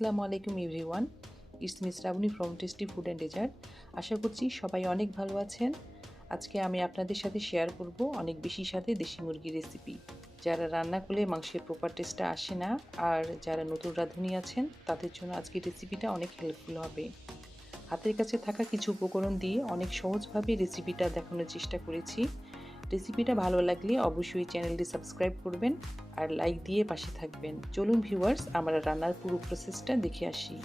আসসালামু আলাইকুম everyone, it's miss Rabani from tasty food and dessert. আশা করছি সবাই অনেক ভালো আছেন। আজকে আমি আপনাদের সাথে শেয়ার করব অনেক বেশি স্বাদে দেশি মুরগির রেসিপি। যারা রান্না করলে মাংসের প্রপার টেস্টটা আসে না, আর যারা নতুন রাঁধুনি আছেন তাদের জন্য আজকের রেসিপিটা অনেক হেল্পফুল হবে। হাতের কাছে থাকা কিছু উপকরণ দিয়ে অনেক সহজভাবে রেসিপিটা দেখানোর চেষ্টা করেছি। রেসিপিটা ভালো লাগলে অবশ্যই চ্যানেলটি সাবস্ক্রাইব করবেন আর লাইক দিয়ে পাশে থাকবেন। চলুন ভিউয়ার্স, আমরা রান্নার পুরো প্রসেসটা দেখে আসি।